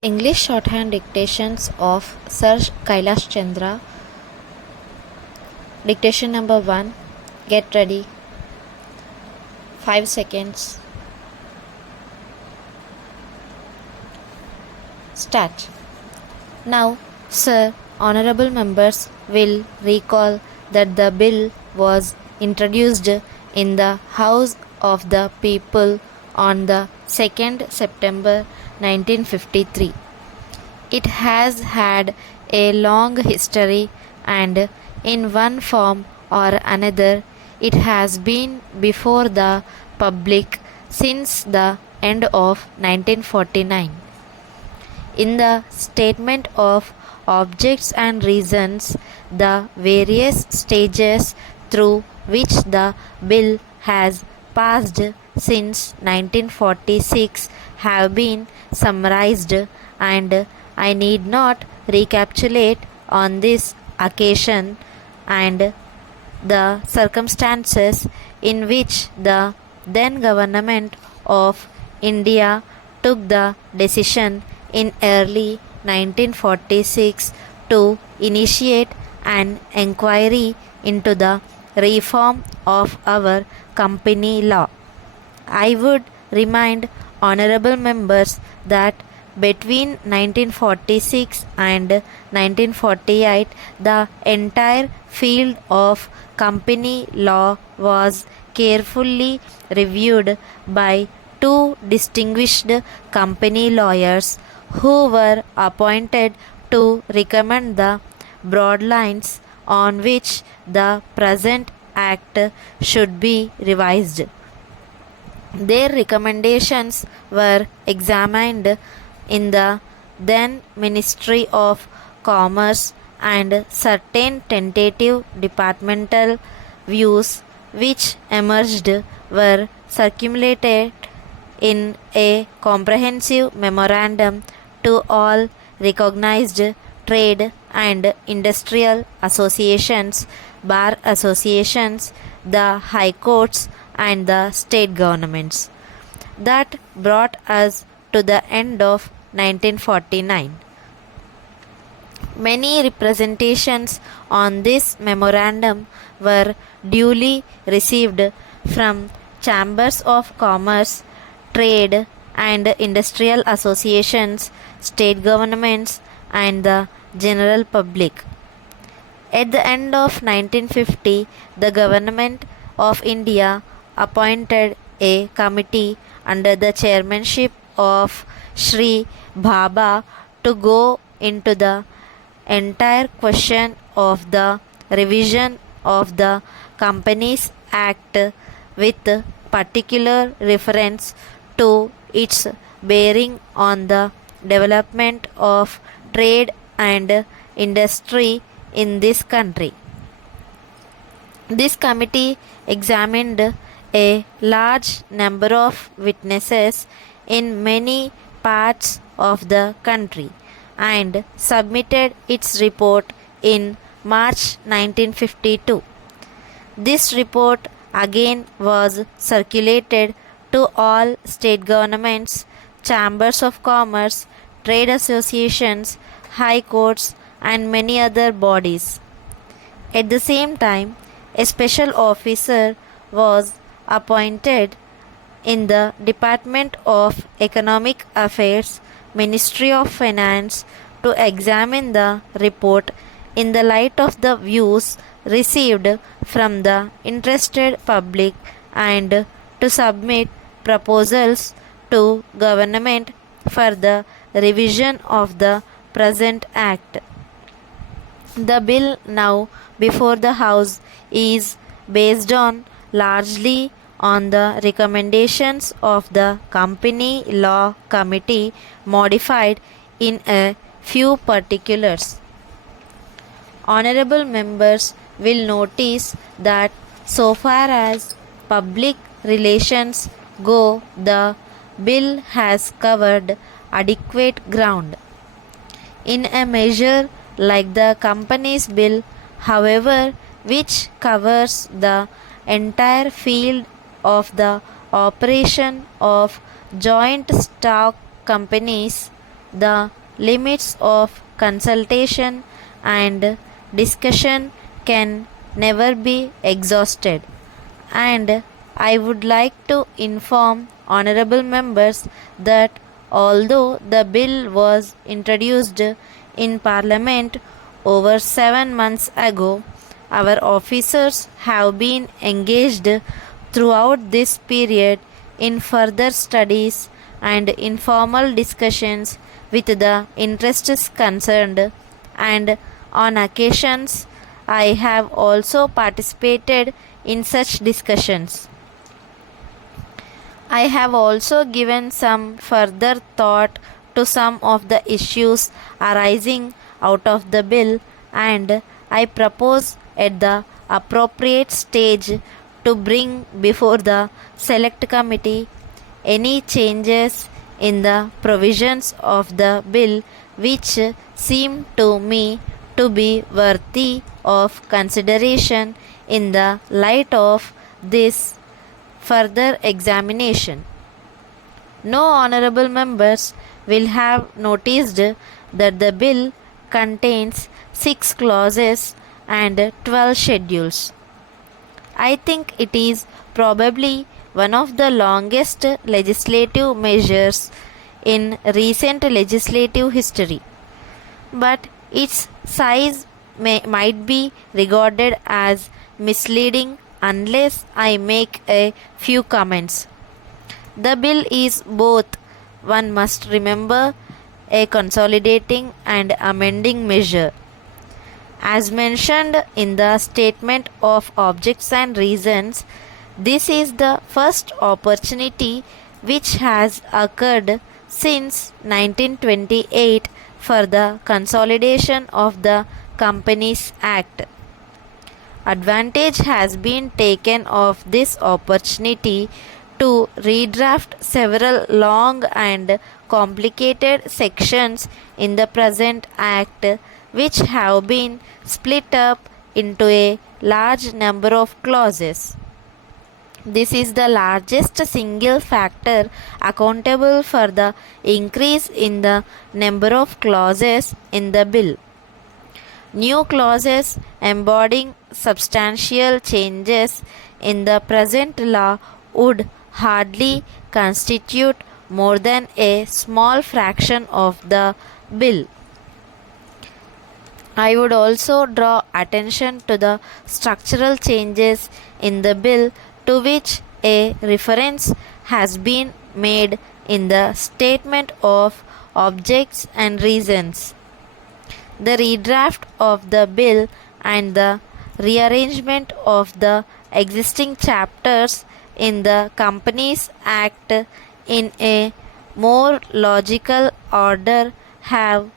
English Shorthand Dictations of Sir Kailash Chandra. Dictation number 1. Get ready. 5 seconds. Start. Now, Sir, Honorable Members will recall that the bill was introduced in the House of the People on the 2nd September 1953. It has had a long history and in one form or another it has been before the public since the end of 1949. In the statement of objects and reasons, the various stages through which the bill has passed since 1946 have been summarized, and I need not recapitulate on this occasion and the circumstances in which the then government of India took the decision in early 1946 to initiate an inquiry into the reform of our company law. I would remind honorable members that between 1946 and 1948 the entire field of company law was carefully reviewed by two distinguished company lawyers who were appointed to recommend the broad lines on which the present act should be revised. Their recommendations were examined in the then Ministry of Commerce, and certain tentative departmental views which emerged were circulated in a comprehensive memorandum to all recognized trade and industrial associations, bar associations, the high courts, and the state governments. That brought us to the end of 1949. Many representations on this memorandum were duly received from chambers of commerce, trade and industrial associations, state governments, and the general public. At the end of 1950, the government of India appointed a committee under the chairmanship of Sri Bhabha to go into the entire question of the revision of the Companies Act with particular reference to its bearing on the development of trade and industry in this country. This committee examined a large number of witnesses in many parts of the country and submitted its report in March 1952. This report again was circulated to all state governments, chambers of commerce, trade associations, high courts, and many other bodies. At the same time, a special officer was appointed in the Department of Economic Affairs, Ministry of Finance, to examine the report in the light of the views received from the interested public and to submit proposals to government for the revision of the present act. The bill now before the House is based on largely on the recommendations of the Company Law Committee, modified in a few particulars. Honorable members will notice that so far as public relations go, the bill has covered adequate ground. In a measure like the Companies Bill, however, which covers the entire field of the operation of joint stock companies, the limits of consultation and discussion can never be exhausted, and I would like to inform honorable members that although the bill was introduced in Parliament over 7 months ago, our officers have been engaged throughout this period in further studies and informal discussions with the interests concerned, and on occasions I have also participated in such discussions. I have also given some further thought to some of the issues arising out of the bill, and I propose at the appropriate stage to bring before the Select Committee any changes in the provisions of the bill which seem to me to be worthy of consideration in the light of this further examination. No honorable members will have noticed that the bill contains 6 clauses and 12 schedules. I think it is probably one of the longest legislative measures in recent legislative history, but its size might be regarded as misleading unless I make a few comments. The bill is both, one must remember, a consolidating and amending measure. As mentioned in the statement of objects and reasons, this is the first opportunity which has occurred since 1928 for the consolidation of the Companies Act. Advantage has been taken of this opportunity to redraft several long and complicated sections in the present Act, which have been split up into a large number of clauses. This is the largest single factor accountable for the increase in the number of clauses in the bill. New clauses embodying substantial changes in the present law would hardly constitute more than a small fraction of the bill. I would also draw attention to the structural changes in the bill to which a reference has been made in the statement of objects and reasons. The redraft of the bill and the rearrangement of the existing chapters in the Companies Act in a more logical order have,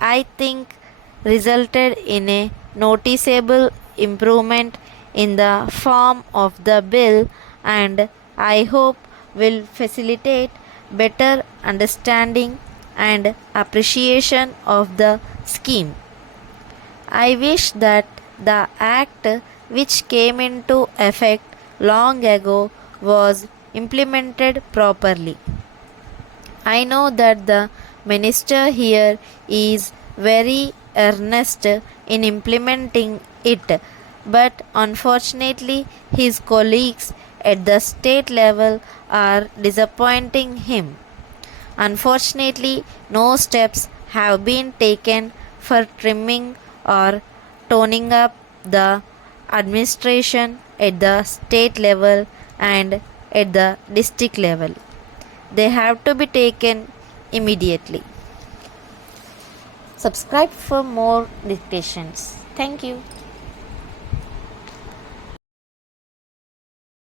I think, resulted in a noticeable improvement in the form of the bill, and I hope will facilitate better understanding and appreciation of the scheme. I wish that the Act, which came into effect long ago, was implemented properly. I know that the minister here is very earnest in implementing it, but unfortunately his colleagues at the state level are disappointing him. Unfortunately, no steps have been taken for trimming or toning up the administration at the state level and at the district level. They have to be taken immediately. Subscribe for more dictations. Thank you.